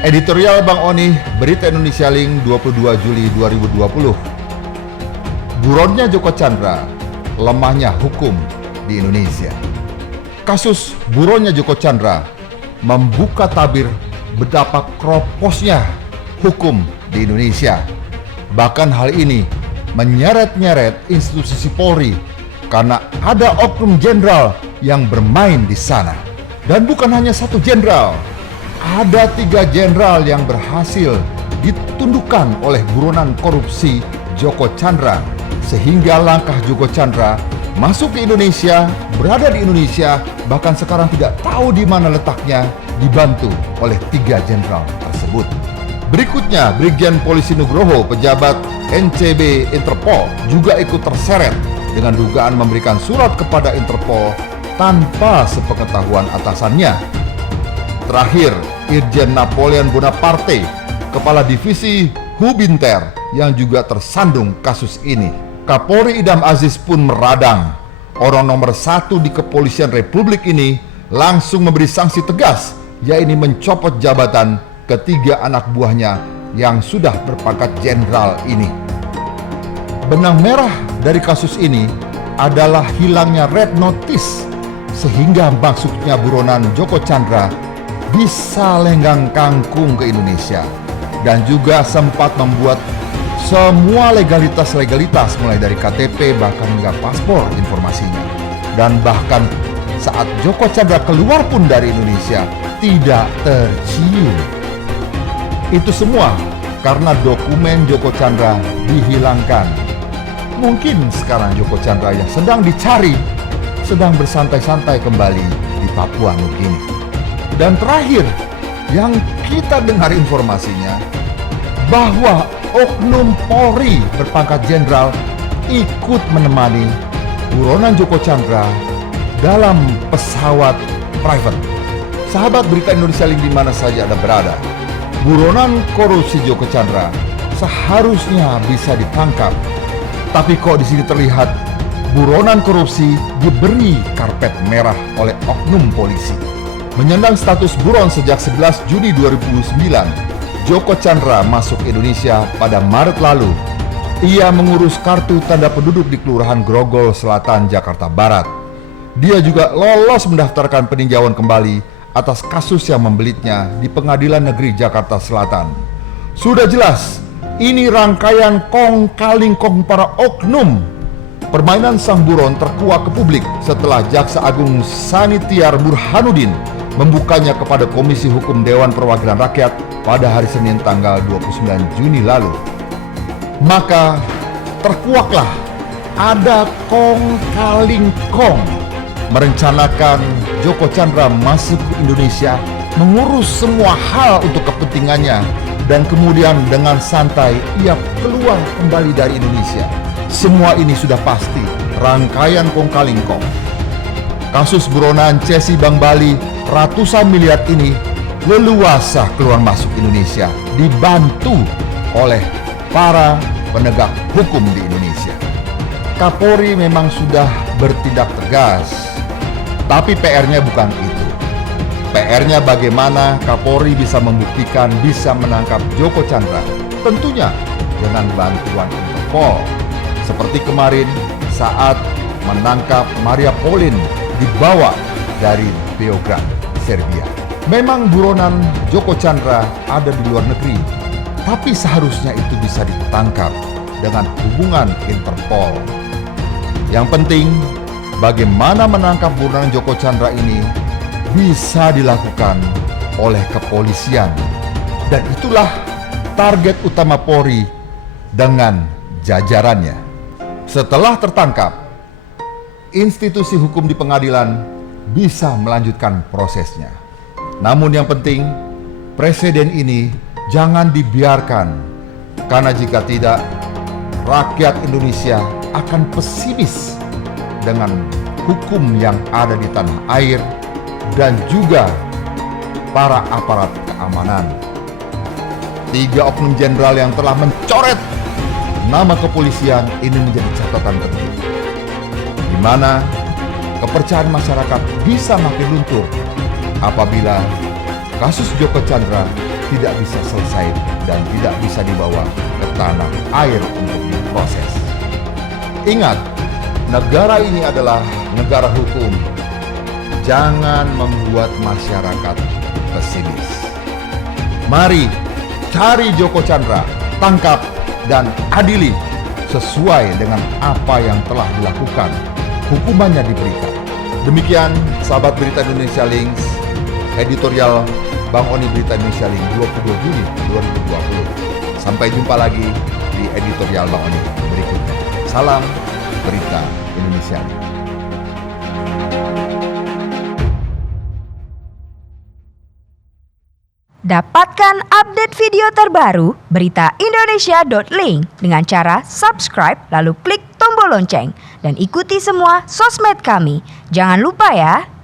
Editorial Bang Oni, Berita Indonesia Link 22 Juli 2020. Buronnya Joko Chandra, lemahnya hukum di Indonesia. Kasus buronnya Joko Chandra membuka tabir betapa kroposnya hukum di Indonesia. Bahkan hal ini menyeret-nyeret institusi Polri karena ada oknum jenderal yang bermain di sana. Dan bukan hanya satu jenderal, ada 3 jenderal yang berhasil ditundukkan oleh buronan korupsi Joko Chandra, sehingga langkah Joko Chandra masuk ke Indonesia, berada di Indonesia, bahkan sekarang tidak tahu di mana letaknya, dibantu oleh 3 jenderal tersebut. Berikutnya, Brigjen Polisi Nugroho, pejabat NCB Interpol, juga ikut terseret dengan dugaan memberikan surat kepada Interpol tanpa sepengetahuan atasannya. Terakhir, Irjen Napoleon Bonaparte, Kepala Divisi Hubinter, yang juga tersandung kasus ini. Kapolri Idam Aziz pun meradang. Orang nomor 1 di kepolisian Republik ini langsung memberi sanksi tegas, yaitu mencopot jabatan ketiga anak buahnya yang sudah berpangkat jenderal ini. Benang merah dari kasus ini adalah hilangnya red notice, sehingga masuknya buronan Joko Chandra bisa lenggang kangkung ke Indonesia, dan juga sempat membuat semua legalitas mulai dari KTP bahkan hingga paspor informasinya. Dan bahkan saat Joko Chandra keluar pun dari Indonesia tidak tercium. Itu semua karena dokumen Joko Chandra dihilangkan. Mungkin sekarang Joko Chandra yang sedang dicari sedang bersantai-santai kembali di Papua Nugini. Dan terakhir yang kita dengar informasinya bahwa oknum Polri berpangkat jenderal ikut menemani buronan Joko Chandra dalam pesawat private. Sahabat Berita Indonesia Link di mana saja Anda berada, buronan korupsi Joko Chandra seharusnya bisa ditangkap. Tapi kok di sini terlihat buronan korupsi diberi karpet merah oleh oknum polisi. Menyandang status buron sejak 11 Juni 2009, Joko Chandra masuk Indonesia pada Maret lalu. Ia mengurus kartu tanda penduduk di Kelurahan Grogol Selatan, Jakarta Barat. Dia juga lolos mendaftarkan peninjauan kembali atas kasus yang membelitnya di Pengadilan Negeri Jakarta Selatan. Sudah jelas, ini rangkaian kong kaling kong para oknum. Permainan sang buron terkuak ke publik setelah Jaksa Agung Sanitiar Burhanuddin membukanya kepada Komisi Hukum Dewan Perwakilan Rakyat pada hari Senin tanggal 29 Juni lalu. Maka terkuaklah ada kong kaling kong merencanakan Joko Chandra masuk ke Indonesia, mengurus semua hal untuk kepentingannya, dan kemudian dengan santai ia keluar kembali dari Indonesia. Semua ini sudah pasti rangkaian kong kaling kong. Kasus buronan Cesi Bank Bali ratusan miliar ini leluasa keluar masuk Indonesia, dibantu oleh para penegak hukum di Indonesia. Kapolri memang sudah bertindak tegas, tapi PR-nya bukan itu. PR-nya bagaimana Kapolri bisa membuktikan bisa menangkap Joko Chandra, tentunya dengan bantuan Interpol. Seperti kemarin saat menangkap Maria Pauline dibawa dari Beograd, Serbia. Memang buronan Joko Chandra ada di luar negeri, tapi seharusnya itu bisa ditangkap dengan hubungan Interpol. Yang penting, bagaimana menangkap buronan Joko Chandra ini bisa dilakukan oleh kepolisian. Dan itulah target utama Polri dengan jajarannya. Setelah tertangkap, institusi hukum di pengadilan bisa melanjutkan prosesnya. Namun yang penting, presiden ini jangan dibiarkan, karena jika tidak, rakyat Indonesia akan pesimis dengan hukum yang ada di tanah air dan juga para aparat keamanan. 3 oknum jenderal yang telah mencoret nama kepolisian ini menjadi catatan penting, di mana kepercayaan masyarakat bisa makin luntur apabila kasus Joko Chandra tidak bisa selesai dan tidak bisa dibawa ke tanah air untuk diproses. Ingat, negara ini adalah negara hukum. Jangan membuat masyarakat pesimis. Mari cari Joko Chandra, tangkap dan adili sesuai dengan apa yang telah dilakukan. Hukumannya diberikan. Demikian sahabat Berita Indonesia Links, editorial Bang Oni Berita Indonesia Link 22 Juli 2020. Sampai jumpa lagi di editorial Bang Oni berikutnya. Salam Berita Indonesia Link. Dapatkan update video terbaru beritaindonesia.link dengan cara subscribe lalu klik tombol lonceng dan ikuti semua sosmed kami. Jangan lupa ya.